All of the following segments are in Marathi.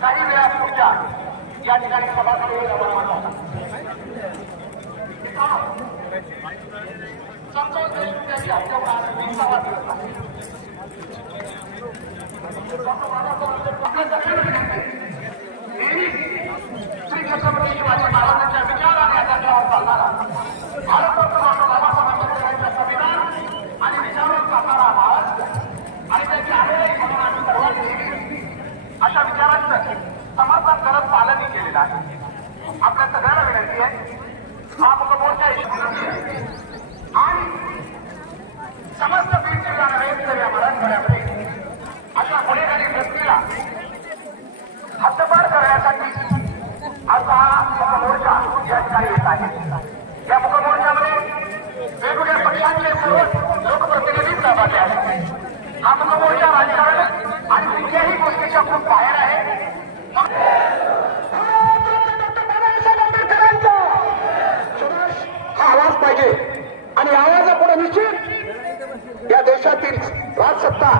काही वेळा तुमच्या या ठिकाणी सभागृही संतोष देशमुख यांची हत्या श्री छत्रपती शिवाजी महाराजांच्या विचाराने त्याच्यावर चालणारा भारतरत्न बाबासाहेब आंबेडकरांचा संविधान आणि विचारावर चालणारा महाराष्ट्र आणि त्याचे आलेले म्हणून आम्ही सर्वांनी अशा विचारांचं समर्थन करत पालनही केलेलं आहे. आपल्या सगळ्यांना विनंती आहे, हा मोर्चा विनंती आहे आणि समस्त बीड जिल्हा नव्हे या मराठवाड्यामध्ये अशा गुन्हेगारी व्यक्तीला हद्दपार करण्यासाठी असा हा मोर्चा या ठिकाणी येत आहे. या मुखमोर्चामध्ये वेगवेगळ्या पक्षांचे सर्व लोकप्रतिनिधी सहभागी आहेत. हा मुखमोर्चा राजकारण आणि कुठल्याही गोष्टीच्या खूप बाहेर आहे. हा आवाज पाहिजे आणि आवाजापुढे निश्चित या देशातील राजसत्ता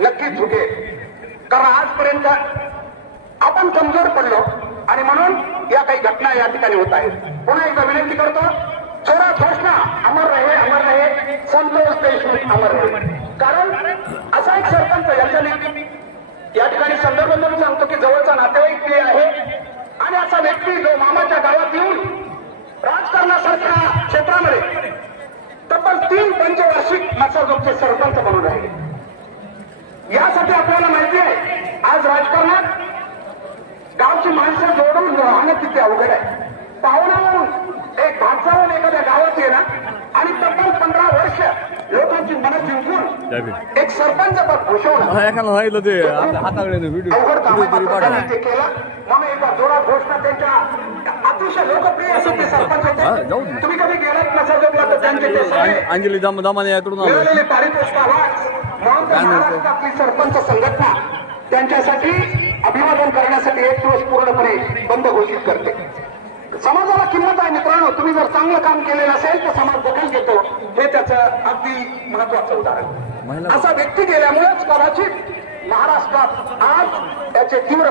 नक्कीच झुकेल. कारण आजपर्यंत आपण कमजोर पडलो आणि म्हणून या काही घटना या ठिकाणी होत आहेत. पुन्हा एकदा विनंती करतो, जोरात घोषणा अमर रहे संतोष देशमुख अमर रहे. कारण असा एक सरपंच यांच्या या ठिकाणी संदर्भ म्हणून सांगतो की जवळचा नातेवाईक ते आहे आणि असा व्यक्ती जो मामाच्या गावात येऊन राजकारणासारख्या क्षेत्रामध्ये तब्बल 3 पंचवार्षिक नसाजोगचे सरपंच बनून राहिले. यासाठी आपल्याला माहिती आहे आज राजकारणात गावची माणसं जोडून राहणं किती अवघड आहे. पाहुण्यावरून एक भाजपावरून एखाद्या गावात येणं आणि तब्बल 15 वर्ष लोकांची मनं जिंकून एक सरपंच पद भूषवणं अवघड काम ते केलं. म्हणून एका जोरात घोषणा त्यांच्या अतिशय लोकप्रिय असे ते सरपंच होते. तुम्ही कधी गेलात नसाजोगला तर त्यांचे अंजली दमाने याकडून मिळालेले पारितोषिक आवाज म्हणून महाराष्ट्रातली सरपंच संघटना त्यांच्यासाठी अभिवादन करण्यासाठी एक दिवस पूर्णपणे बंद घोषित करते. समाजाला किंमत आहे मित्रांनो. तुम्ही जर चांगलं काम केलेलं असेल तर समाज दखल घेतो. हे त्याचं अगदी महत्वाचं उदाहरण. असा व्यक्ती गेल्यामुळेच कदाचित महाराष्ट्रात आज त्याचे तीव्र